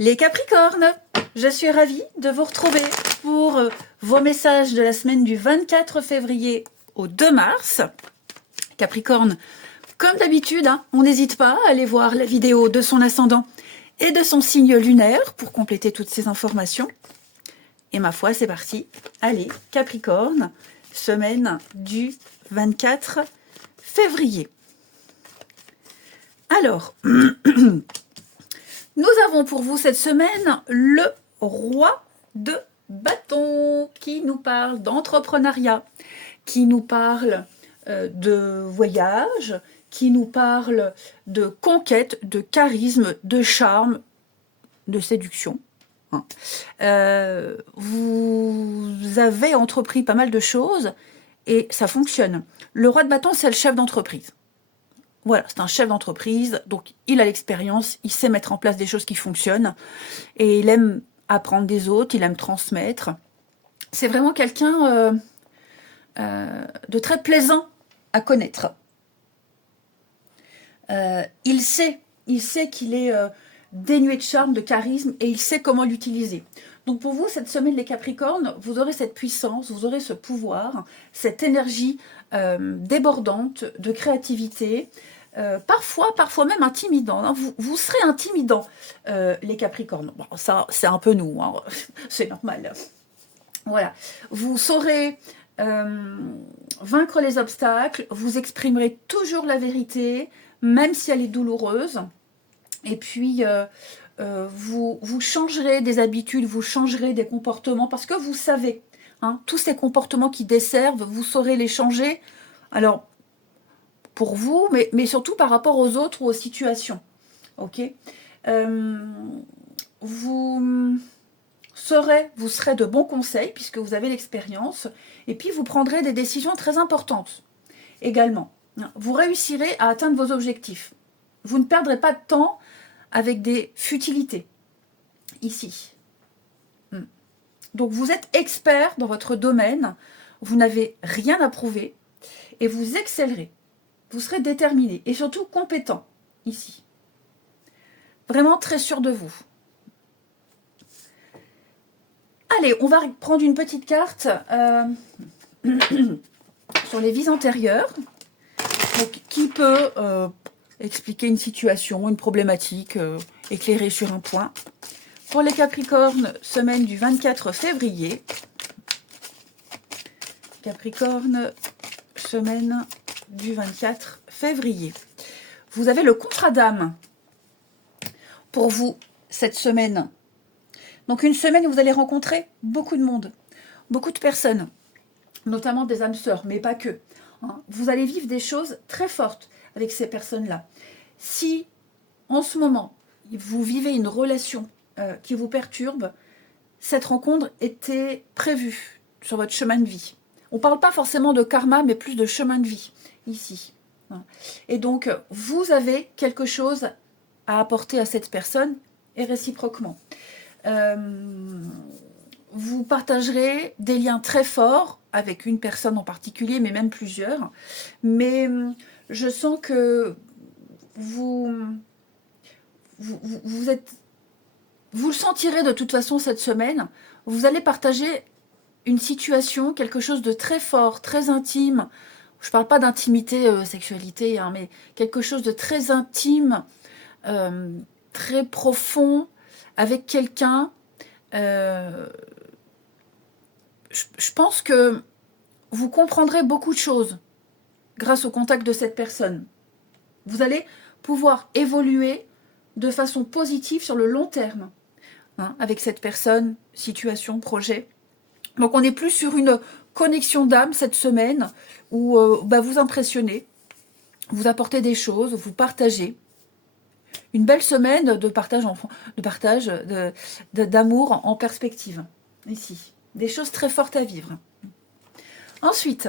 Les Capricornes, je suis ravie de vous retrouver pour vos messages de la semaine du 24 février au 2 mars. Capricorne, comme d'habitude, on n'hésite pas à aller voir la vidéo de son ascendant et de son signe lunaire pour compléter toutes ces informations. Et ma foi, c'est parti. Allez, Capricorne, semaine du 24 février. Alors, nous avons pour vous cette semaine le roi de bâton qui nous parle d'entrepreneuriat, qui nous parle de voyage, qui nous parle de conquête, de charisme, de charme, de séduction. Vous avez entrepris pas mal de choses et ça fonctionne. Le roi de bâton, c'est le chef d'entreprise. Voilà, c'est un chef d'entreprise, donc il a l'expérience, il sait mettre en place des choses qui fonctionnent et il aime apprendre des autres, il aime transmettre. C'est vraiment quelqu'un de très plaisant à connaître. Il sait qu'il est dénué de charme, de charisme et il sait comment l'utiliser. Donc pour vous, cette semaine, les Capricornes, vous aurez cette puissance, vous aurez ce pouvoir, cette énergie débordante de créativité, parfois même intimidant. Vous serez intimidant, les Capricornes. Bon, ça, c'est un peu nous, c'est normal. Voilà. Vous saurez vaincre les obstacles, vous exprimerez toujours la vérité, même si elle est douloureuse. Et puis, vous changerez des habitudes, vous changerez des comportements, parce que vous savez, tous ces comportements qui desservent, vous saurez les changer. Alors, pour vous, mais surtout par rapport aux autres ou aux situations. Ok, vous serez de bons conseils, puisque vous avez l'expérience, et puis vous prendrez des décisions très importantes également. Vous réussirez à atteindre vos objectifs. Vous ne perdrez pas de temps avec des futilités, ici. Donc vous êtes expert dans votre domaine, vous n'avez rien à prouver, et vous excellerez. Vous serez déterminé, et surtout compétent, ici. Vraiment très sûr de vous. Allez, on va prendre une petite carte sur les vies antérieures, donc, qui peut expliquer une situation, une problématique, éclairer sur un point. Pour les Capricornes, semaine du 24 février. Capricorne, semaine du 24 février. Vous avez le contrat d'âme pour vous cette semaine. Donc une semaine où vous allez rencontrer beaucoup de monde, beaucoup de personnes, notamment des âmes sœurs, mais pas que. Vous allez vivre des choses très fortes avec ces personnes-là. Si, en ce moment, vous vivez une relation qui vous perturbe, cette rencontre était prévue sur votre chemin de vie. On ne parle pas forcément de karma, mais plus de chemin de vie, ici. Et donc, vous avez quelque chose à apporter à cette personne, et réciproquement. Vous partagerez des liens très forts avec une personne en particulier, mais même plusieurs. Mais je sens que vous le sentirez de toute façon cette semaine. Vous allez partager une situation, quelque chose de très fort, très intime. Je ne parle pas d'intimité, sexualité, mais quelque chose de très intime, très profond, avec quelqu'un. Je pense que vous comprendrez beaucoup de choses grâce au contact de cette personne. Vous allez pouvoir évoluer de façon positive sur le long terme avec cette personne, situation, projet. Donc on n'est plus sur une connexion d'âme cette semaine où vous impressionnez, vous apportez des choses, vous partagez. Une belle semaine de partage, d'amour en perspective, ici. Des choses très fortes à vivre. Ensuite,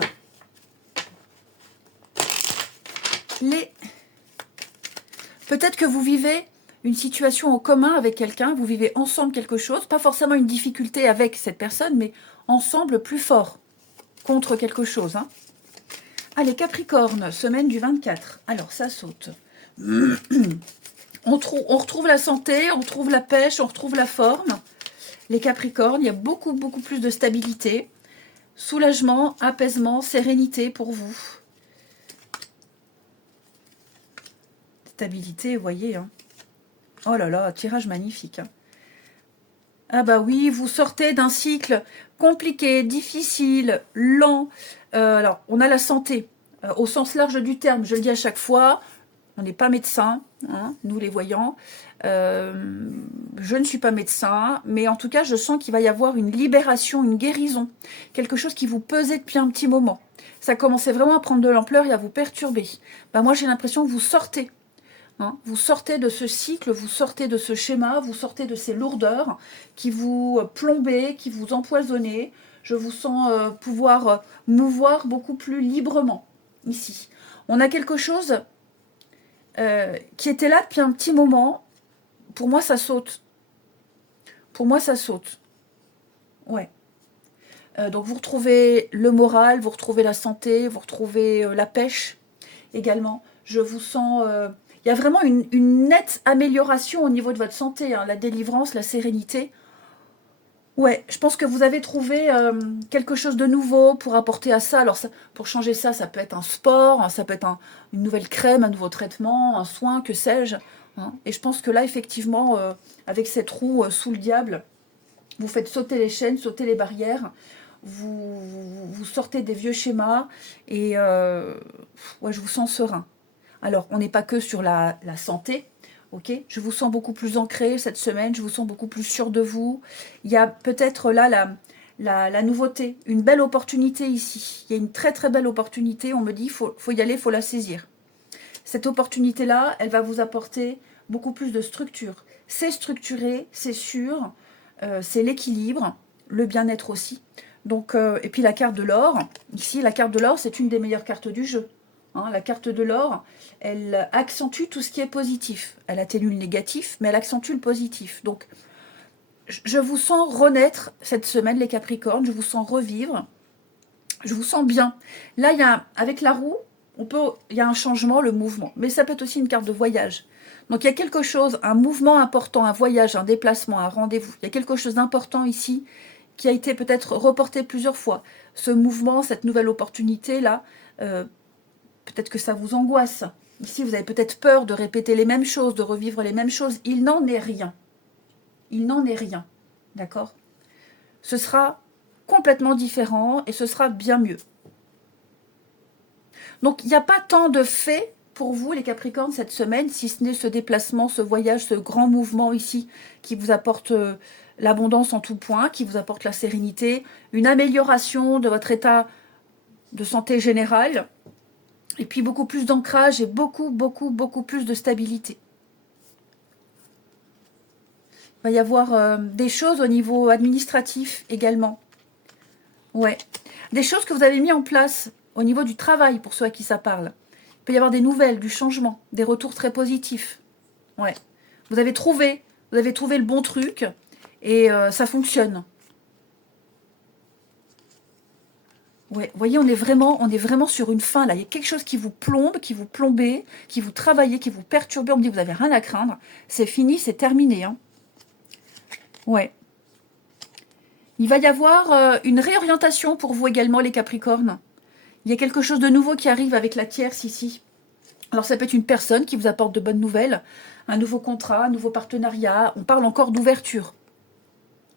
peut-être que vous vivez une situation en commun avec quelqu'un, vous vivez ensemble quelque chose, pas forcément une difficulté avec cette personne, mais ensemble plus fort contre quelque chose. Allez, Capricorne, semaine du 24. Alors, ça saute. On retrouve la santé, on retrouve la pêche, on retrouve la forme. Les Capricornes, il y a beaucoup plus de stabilité. Soulagement, apaisement, sérénité pour vous. Stabilité, vous voyez. Hein. Oh là là, tirage magnifique. Hein. Ah bah oui, vous sortez d'un cycle compliqué, difficile, lent. Alors, on a la santé, au sens large du terme, je le dis à chaque fois. On n'est pas médecin, hein, nous les voyants. Je ne suis pas médecin, mais en tout cas, je sens qu'il va y avoir une libération, une guérison. Quelque chose qui vous pesait depuis un petit moment. Ça commençait vraiment à prendre de l'ampleur et à vous perturber. Bah, moi, j'ai l'impression que vous sortez. Hein, vous sortez de ce cycle, vous sortez de ce schéma, vous sortez de ces lourdeurs qui vous plombaient, qui vous empoisonnaient. Je vous sens pouvoir mouvoir beaucoup plus librement ici. On a quelque chose qui était là depuis un petit moment. Pour moi, ça saute. Pour moi, ça saute. Ouais. Donc, vous retrouvez le moral, vous retrouvez la santé, vous retrouvez la pêche également. Je vous sens... il y a vraiment une nette amélioration au niveau de votre santé. Hein, la délivrance, la sérénité. Ouais, je pense que vous avez trouvé quelque chose de nouveau pour apporter à ça. Alors, pour changer ça, ça peut être un sport, hein, ça peut être une nouvelle crème, un nouveau traitement, un soin, que sais-je. Hein. Et je pense que là, effectivement, avec cette roue sous le diable, vous faites sauter les chaînes, sauter les barrières, vous sortez des vieux schémas et ouais, je vous sens serein. Alors, on n'est pas que sur la santé. Ok, je vous sens beaucoup plus ancré cette semaine, je vous sens beaucoup plus sûr de vous. Il y a peut-être là la nouveauté, une belle opportunité ici. Il y a une très très belle opportunité, on me dit, faut y aller, il faut la saisir. Cette opportunité-là, elle va vous apporter beaucoup plus de structure. C'est structuré, c'est sûr, c'est l'équilibre, le bien-être aussi. Donc, et puis la carte de l'or, ici, la carte de l'or, c'est une des meilleures cartes du jeu. Hein, la carte de l'or, elle accentue tout ce qui est positif. Elle atténue le négatif, mais elle accentue le positif. Donc, je vous sens renaître cette semaine, les Capricornes. Je vous sens revivre. Je vous sens bien. Là, il y a, avec la roue, il y a un changement, le mouvement. Mais ça peut être aussi une carte de voyage. Donc, il y a quelque chose, un mouvement important, un voyage, un déplacement, un rendez-vous. Il y a quelque chose d'important ici qui a été peut-être reporté plusieurs fois. Ce mouvement, cette nouvelle opportunité-là, peut-être que ça vous angoisse. Ici, vous avez peut-être peur de répéter les mêmes choses, de revivre les mêmes choses. Il n'en est rien. Il n'en est rien. D'accord ? Ce sera complètement différent et ce sera bien mieux. Donc, il n'y a pas tant de faits pour vous, les Capricornes, cette semaine, si ce n'est ce déplacement, ce voyage, ce grand mouvement ici qui vous apporte l'abondance en tout point, qui vous apporte la sérénité, une amélioration de votre état de santé générale, et puis beaucoup plus d'ancrage et beaucoup plus de stabilité. Il va y avoir des choses au niveau administratif également. Ouais. Des choses que vous avez mis en place au niveau du travail, pour ceux à qui ça parle. Il peut y avoir des nouvelles, du changement, des retours très positifs. Ouais. Vous avez trouvé le bon truc et ça fonctionne. Ouais, vous voyez, on est vraiment sur une fin là. Il y a quelque chose qui vous plombe, qui vous plombez, qui vous travaillez, qui vous perturbe. On me dit, vous n'avez rien à craindre. C'est fini, c'est terminé. Hein. Ouais. Il va y avoir une réorientation pour vous également, les Capricornes. Il y a quelque chose de nouveau qui arrive avec la tierce ici. Alors, ça peut être une personne qui vous apporte de bonnes nouvelles, un nouveau contrat, un nouveau partenariat. On parle encore d'ouverture.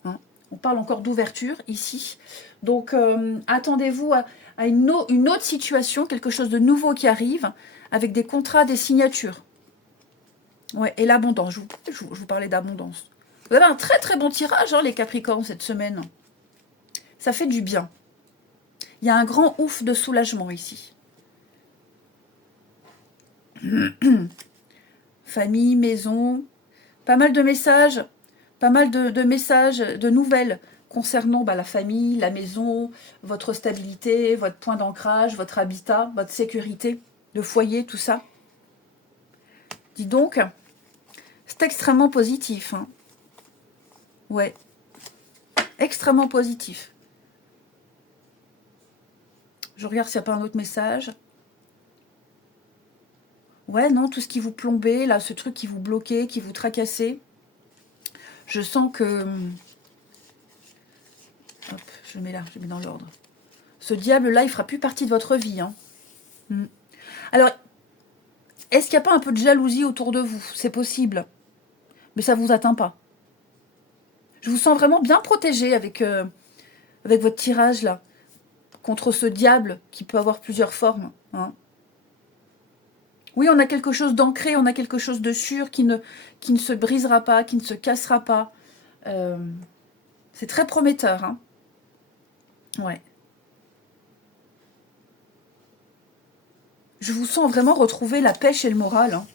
Hein, on parle encore d'ouverture ici. Donc, attendez-vous à une autre situation, quelque chose de nouveau qui arrive, avec des contrats, des signatures. Ouais, et l'abondance. Je vous parlais d'abondance. Vous avez un très très bon tirage, hein, les Capricornes, cette semaine. Ça fait du bien. Il y a un grand ouf de soulagement ici. Famille, maison, pas mal de messages, de nouvelles concernant la famille, la maison, votre stabilité, votre point d'ancrage, votre habitat, votre sécurité, le foyer, tout ça. Dis donc, c'est extrêmement positif. Hein. Ouais, extrêmement positif. Je regarde s'il n'y a pas un autre message. Ouais, non, tout ce qui vous plombait, là, ce truc qui vous bloquait, qui vous tracassait. Je sens que... Hop, je le mets là, je le mets dans l'ordre. Ce diable-là, il fera plus partie de votre vie. Hein. Alors, est-ce qu'il n'y a pas un peu de jalousie autour de vous? C'est possible. Mais ça ne vous atteint pas. Je vous sens vraiment bien protégé avec votre tirage, là. Contre ce diable qui peut avoir plusieurs formes. Hein. Oui, on a quelque chose d'ancré, on a quelque chose de sûr qui ne se brisera pas, qui ne se cassera pas. C'est très prometteur. Hein. Ouais. Je vous sens vraiment retrouver la pêche et le moral. Hein.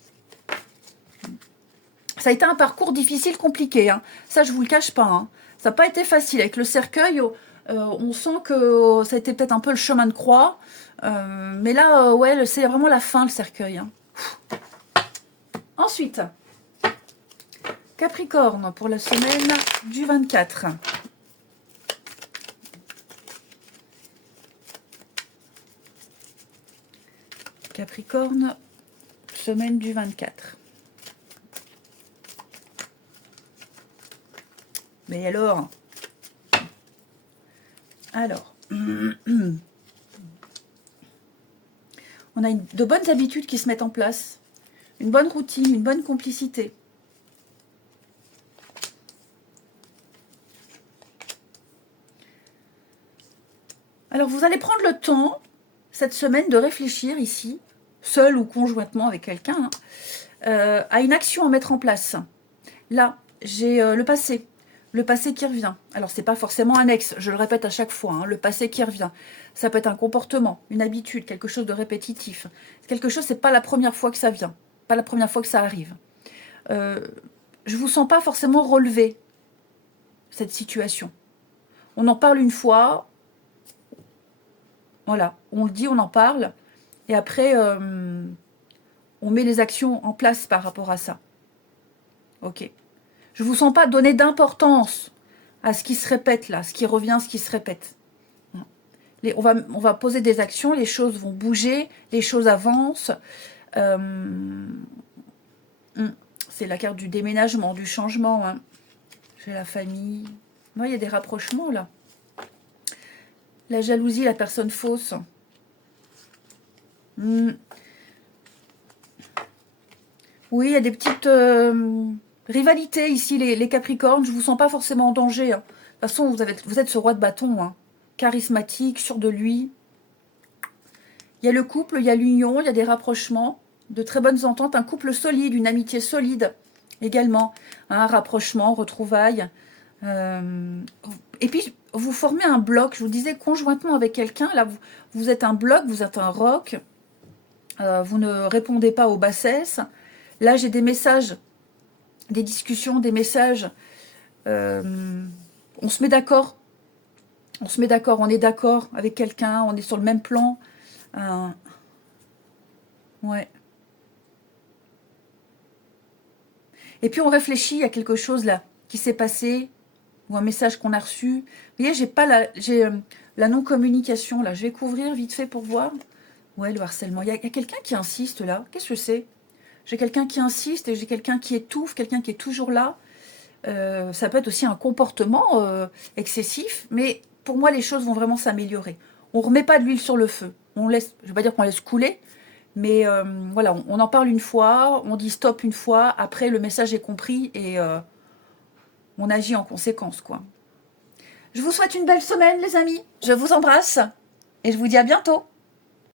Ça a été un parcours difficile, compliqué. Hein. Ça, je vous le cache pas. Hein. Ça n'a pas été facile. Avec le cercueil, on sent que ça a été peut-être un peu le chemin de croix. Mais là, ouais, c'est vraiment la fin, le cercueil. Hein. Ensuite, Capricorne pour la semaine du 24. Capricorne, semaine du 24. Mais alors, on a de bonnes habitudes qui se mettent en place, une bonne routine, une bonne complicité. Alors, vous allez prendre le temps, cette semaine, de réfléchir ici, seul ou conjointement avec quelqu'un, hein, à une action à mettre en place. Là, j'ai le passé qui revient. Alors, c'est pas forcément un ex, je le répète à chaque fois, hein, le passé qui revient. Ça peut être un comportement, une habitude, quelque chose de répétitif. Quelque chose, c'est pas la première fois que ça vient, pas la première fois que ça arrive. Je vous sens pas forcément relever cette situation. On en parle une fois, voilà, on le dit, on en parle, et après, on met les actions en place par rapport à ça. Ok. Je ne vous sens pas donner d'importance à ce qui se répète là, ce qui revient, ce qui se répète. On va poser des actions, les choses vont bouger, les choses avancent. C'est la carte du déménagement, du changement. Hein. J'ai la famille. Moi, il y a des rapprochements là. La jalousie, la personne fausse. Oui, il y a des petites... rivalité ici, les Capricornes, je vous sens pas forcément en danger. Hein. De toute façon, vous êtes ce roi de bâton, hein. Charismatique, sûr de lui. Il y a le couple, il y a l'union, il y a des rapprochements, de très bonnes ententes, un couple solide, une amitié solide également. Un rapprochement, retrouvailles. Et puis, vous formez un bloc, je vous disais, conjointement avec quelqu'un. Là, vous êtes un bloc, vous êtes un roc. Vous ne répondez pas aux bassesses. Là, j'ai des messages... des discussions, des messages, on se met d'accord, on est d'accord avec quelqu'un, on est sur le même plan, ouais. Et puis on réfléchit à quelque chose là, qui s'est passé, ou un message qu'on a reçu. Vous voyez, j'ai la non-communication là, je vais couvrir vite fait pour voir. Ouais, le harcèlement, il y a quelqu'un qui insiste là, qu'est-ce que c'est ? J'ai quelqu'un qui insiste et j'ai quelqu'un qui étouffe, quelqu'un qui est toujours là. Ça peut être aussi un comportement excessif, mais pour moi, les choses vont vraiment s'améliorer. On ne remet pas de l'huile sur le feu. On laisse, je ne vais pas dire qu'on laisse couler, mais voilà, on en parle une fois, on dit stop une fois, après le message est compris et on agit en conséquence, quoi. Je vous souhaite une belle semaine, les amis. Je vous embrasse et je vous dis à bientôt.